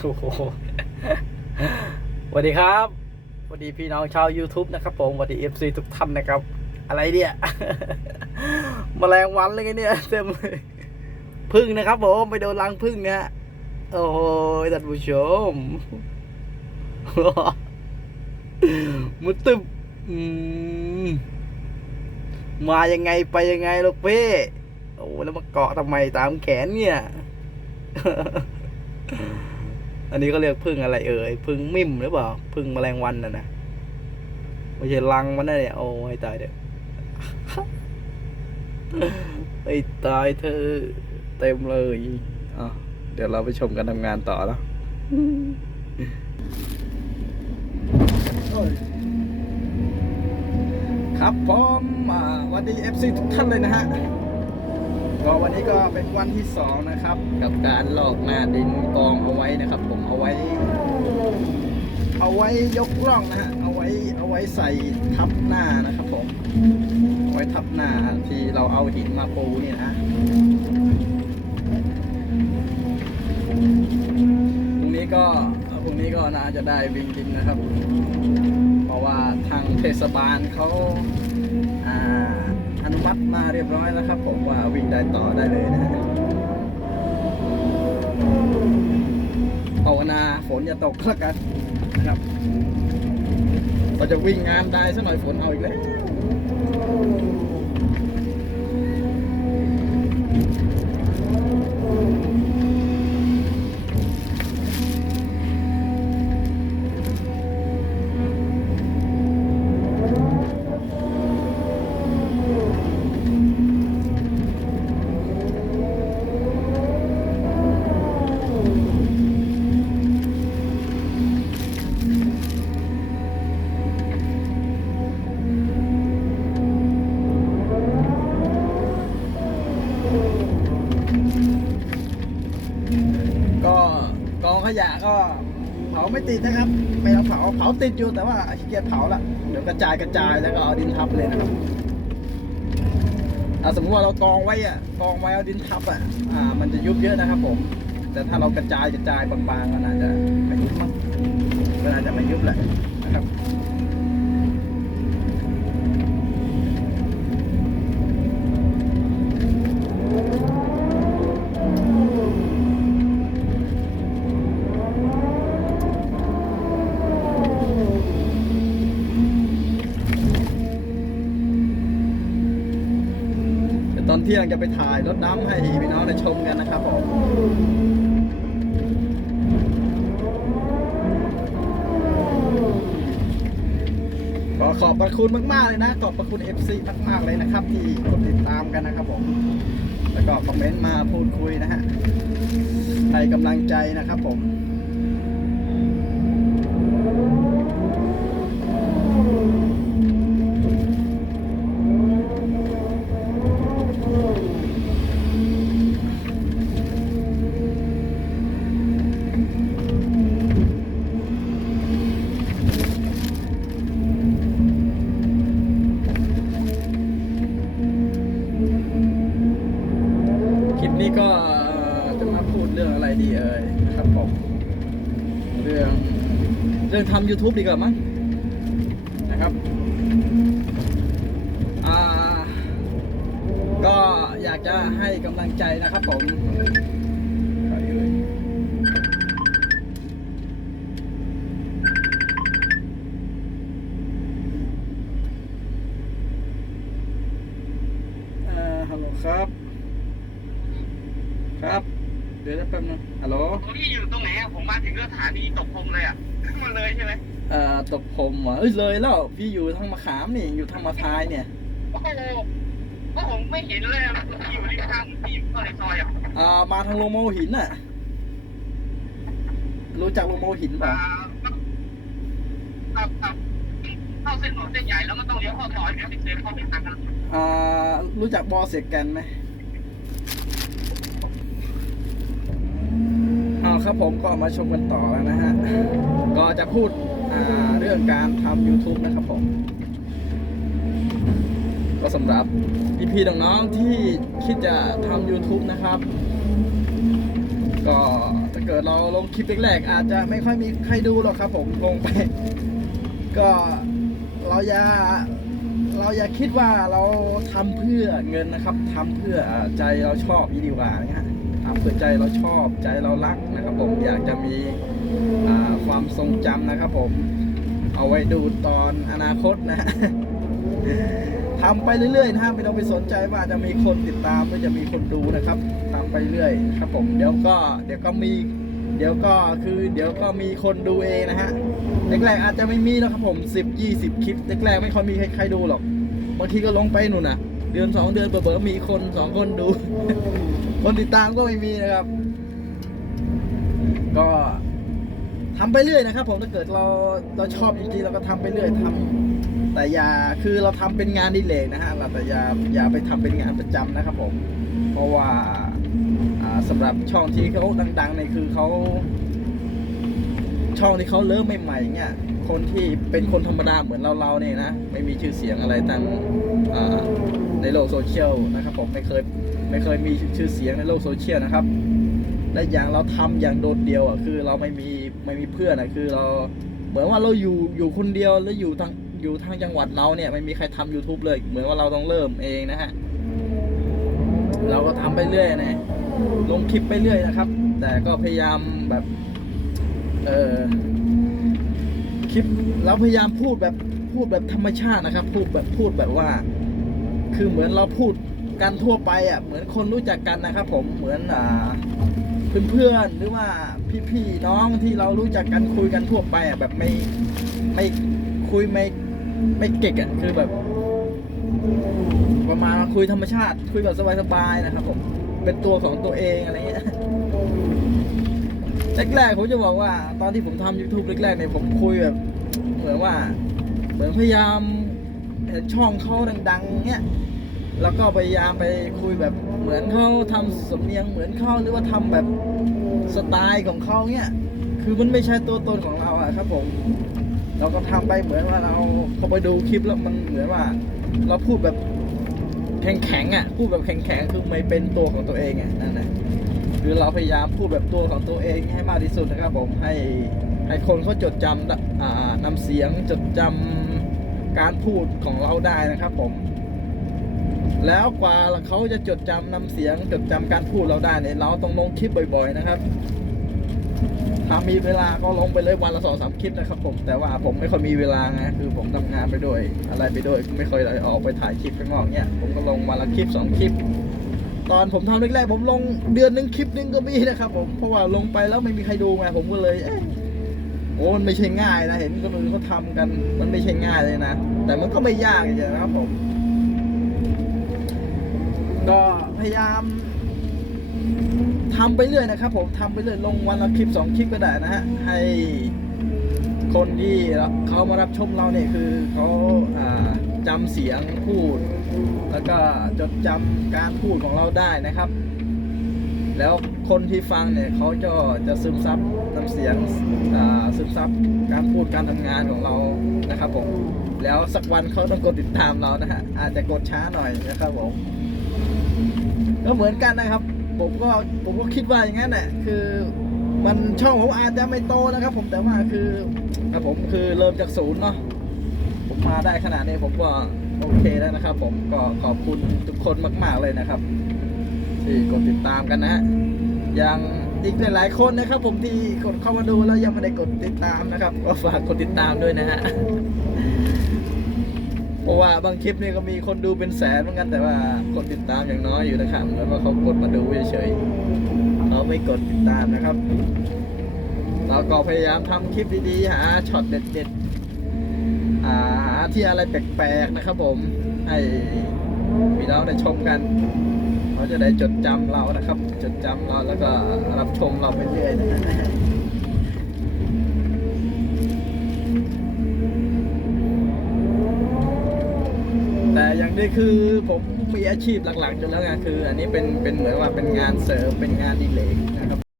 โอ้โหสวัสดีครับสวัสดีพี่น้องชาว YouTube นะครับผมสวัสดี FC ทุกท่านนะครับ อะไรเนี่ยแมลงวันเลยไงเนี่ยเต็มเลยพึ่งนะครับผมไปโดนรังพึ่งเนี่ยโอ้ยท่านผู้ชมมุดตึบอืมมายังไงไปยังไงลูกเป้โอ้แล้วมาเกาะทำไมตามแขนเนี่ย อันนี้ก็เรียกพึ่งอะไรเอ่ยพึ่งมิ่มหรือเปล่าพึ่งแมลงวันน่ะนะไม่ใช่รังมันนะเนี่ยโอ้ยตายเด้อไอ้ตายเธอเต็มเลยอะเดี๋ยวเราไปชมกันทำงานต่อแล้วครับผมอ่าวันดีเอฟซีทุกท่านเลยนะฮะ ก็วันนี้ก็เป็นวันที่สองนะครับ กับการลอกหน้าดินกองเอาไว้นะครับ ผมเอาไว้ เอาไว้ยกล่องนะฮะเอาไว้เอาไว้ใส่ทับหน้านะครับผมเอาไว้ทับหน้าที่เราเอาหินมาปูเนี่ยนะพรุ่งนี้ก็พรุ่งนี้ก็น่าจะได้วิ่งดินนะครับ เพราะว่าทางเทศบาลเขาอ่า มัดมาเรียบร้อยแล้วครับ ผมว่าวิ่งได้ต่อได้เลยนะฮะภาวนาฝนอย่าตกแล้วกันนะครับเราจะวิ่งงานได้สักหน่อยฝนเอาอีกแล้ว ขยะก็เผาไม่ติดนะครับ ไม่ต้องเผาเผาติดอยู่แต่ว่าขี้เกียจเผาละเดี๋ยวกระจายกระจายแล้วก็เอาดินทับเลยนะครับถ้าสมมติว่าเรากองไว้อะกองไว้เอาดินทับอะอ่า มันจะยุบเยอะนะครับ ผม แต่ถ้าเรากระจายกระจายบางๆก็น่าจะไม่ยุบมั้งก็น่าจะไม่ยุบแหละนะครับ เที่ยงจะไปถ่ายรถน้ำให้พี่น้องได้ชมกันนะครับผมขอขอบพระคุณมากๆเลยนะ ขอบพระคุณ FC มากๆเลยนะครับ ที่กดติดตามกันนะครับผม แล้วก็คอมเมนต์มาพูดคุยนะฮะให้กำลังใจนะครับผม นี่ก็จะมาพูดเรื่องอะไรดีเอ่ยครับผมเรื่องเรื่องทำ YouTube ดีกว่ามั้งนะครับอ่าก็อยากจะให้กำลังใจนะครับผม ที่อยู่ตรงไหนอะผมมาถึงสถานีตกพรมเลยอะขึ้นมาเลยใช่ไหมเอ่อตกผมเหรอเอ้ยเลยแล้วพี่อยู่ทางมะขามนี่อยู่ทางมะทายเนี่ยโอ้โหก็ผมไม่เห็นเลยอะที่อยู่ริมทางที่อยู่ในซอยอะอ่ามาทางโรงโมหินน่ะ รู้จักโรงโมหินเปอ่าล่าครับครับเข้าเส้นหนนเส้นใหญ่แล้วมันต้องเลี้ยวเข้าซอยเนี่ยที่เซฟเข้าไปทางนั้นอ่ารู้จักบอเสกแกนไหมเอา ครับผมก็มาชมกันต่อแล้วนะฮะ ก็จะพูดเรื่องการทำ YouTube นะครับผม ก็สำหรับพี่ๆน้องๆที่คิดจะทำ YouTube นะครับ ก็ตะเกิดเราลงคลิปแรกๆอาจจะไม่ค่อยมีใครดูหรอกครับผมลงไป ก็เราอย่าเราอย่าคิดว่าเราทำเพื่อเงินนะครับทำเพื่อใจเราชอบอีดีกว่านะฮะ ทำเพื่อใจเราชอบใจเรารักนะครับผมอยากจะมีความทรงจำนะครับผมเอาไว้ดูตอนอนาคตนะฮะทำไปเรื่อยๆนะไม่ต้องไปสนใจว่าจะมีคนติดตามหรือจะมีคนดูนะครับทำไปเรื่อยครับผมเดี๋ยวก็เดี๋ยวก็มีเดี๋ยวก็คือเดี๋ยวก็มีคนดูเองนะฮะแรกๆอาจจะไม่มีนะครับผม10 20 คลิปแรกๆไม่ค่อยมีใครดูหรอกบางทีก็ลงไปหนูนน่ะเดือนสองเดือนเบอร์ๆมีคนสองคนดู คนติดตามก็ไม่มีนะครับ ก็ทำไปเรื่อยนะครับ ผมถ้าเกิดเราเราชอบจริงๆเราก็ทำไปเรื่อยทำแต่อย่าคือเราทำเป็นงานดิเลกนะฮะเราแต่อย่าอย่าไปทำเป็นงานประจำนะครับ ผม เพราะว่าอ่าสำหรับช่องที่เขาดัง ๆ ในคือเขา ช่องที่เขาเริ่มใหม่ๆเนี่ยคนที่เป็นคนธรรมดาเหมือนเราๆเนี่ยนะไม่มีชื่อเสียงอะไรทางในโลกโซเชียลนะครับผมไม่เคยไม่เคยมีชื่อเสียงในโลกโซเชียลนะครับและอย่างเราทำอย่างโดดเดียวอะคือเราไม่มีไม่มีเพื่อนอะคือเราเหมือนว่าเราอยู่อยู่คนเดียวแล้วอยู่ทางอยู่ทางจังหวัดเราเนี่ยไม่มีใครทำ YouTube เลย เหมือนว่าเราต้องเริ่มเองนะฮะเราก็ทำไปเรื่อยนะลงคลิปไปเรื่อยนะครับ แต่ก็พยายามแบบ เออคลิปเราพยายามพูดแบบพูดแบบธรรมชาตินะครับ พูดแบบพูดแบบว่า คือเหมือนเราพูดกันทั่วไปอะเหมือนคนรู้จักกันนะครับ ผมเหมือนอ่าเพื่อนๆหรือว่าพี่ๆน้องที่เรารู้จักกันคุยกันทั่วไปอะแบบไม่ไม่คุยไม่ไม่เก่งอะคือแบบ ประมาณว่าคุยธรรมชาติ คุยแบบสบายๆนะครับ ผม เป็นตัวของตัวเองอะไรเงี้ย แรกๆผมจะบอกว่า ตอนที่ผมทำ YouTube แรกๆเนี่ยผมคุยแบบเหมือนว่า เหมือนพยายามเห็นช่องเขาดังๆเนี้ยแล้วก็พยายามไปคุยแบบเหมือนเขาทำสำเนียงเหมือนเขาหรือว่าทำแบบสไตล์ของเขาเนี้ยคือมันไม่ใช่ตัวตนของเราอะครับผมเราก็ทำไปเหมือนว่าเราพอไปดูคลิปแล้วมันเหมือนว่า เราพูดแบบแข็งๆอะพูดแบบแข็งๆคือไม่เป็นตัวของตัวเองอะนั่นแหละ คือเราพยายามพูดแบบตัวของตัวเองให้มากที่สุดนะครับผมให้ให้คนเขาจดจำอ่านำเสียงจดจำการพูดของเราได้นะครับผม แล้วกว่าเขาจะจดจำนำเสียงจดจำการพูดเราได้เนี่ยเราต้องลงคลิปบ่อย ๆ นะครับถ้ามีเวลาก็ลงไปเลยวันละสองสามคลิปนะครับผมแต่ว่าผมไม่ค่อยมีเวลาไงคือผมทำงานไปด้วยอะไรไปด้วยไม่ค่อยได้ออกไปถ่ายคลิปข้างนอกเนี่ยผมก็ลงวันละคลิปสองคลิป ตอนผมทำแรกๆผมลงเดือนนึงคลิปนึงก็มีนะครับผมเพราะว่าลงไปแล้วไม่มีใครดูไงผมก็เลยเโอ้มันไม่ใช่ง่ายนะ เห็นคนอื่นเขาทำกันมันไม่ใช่ง่ายเลยนะ แต่มันก็ไม่ยากอย่างนะครับผม ก็พยายามทำไปเรื่อยนะครับ ผมทำไปเรื่อยลงวันละคลิปสองคลิปก็ได้นะฮะให้คนที่เขามารับชมเราเนี่ยคือเขาอ่าจำเสียงพูด แล้วก็จดจำการพูดของเราได้นะครับ แล้วคนที่ฟังเนี่ยเขาจะจะซึมซับน้ำเสียงซึมซับการพูดการทำงานของเรานะครับผมแล้วสักวันเขาต้องกดติดตามเรานะฮะอาจจะกดช้าหน่อยนะครับผมก็เหมือนกันนะครับ ผมก็ผมก็คิดว่าอย่างนั้นแหละคือมันช่องผมอาจจะไม่โตนะครับ ผมแต่ว่าคือผมคือเริ่มจากศูนย์เนาะผมมาได้ขนาดนี้ผมก็ โอเคแล้วนะครับผมก็ขอบคุณทุกคนมาก ๆ เลยนะครับ ที่กดติดตามกันนะฮะย่างอีกหลายๆคนนะครับ ผมที่กดเข้ามาดูแล้วยังไม่ได้กดติดตามนะครับ ก็ฝากกดติดตามด้วยนะฮะเพราะว่าบางคลิปนี่ก็มีคนดูเป็นแสนเหมือนกันแต่ว่าคนติดตามอย่างน้อยอยู่นะครับแล้วก็เขากดมาดูเฉยๆเขาไม่กดติดตามนะครับ เราก็พยายามทำคลิปดีๆหาช็อตเด็ดๆ หาที่อะไรแปลกๆนะครับผมให้พี่น้องได้ชมกันเขาจะได้จดจำเรานะครับ จดจำเราแล้วก็รับชมเราไปเรื่อยนะแต่อย่างนี้คือผมมีอาชีพหลักๆอยู่แล้วไงคือ อันนี้เป็นเป็นเหมือนว่าเป็นงานเสริมเป็นงานดีเลก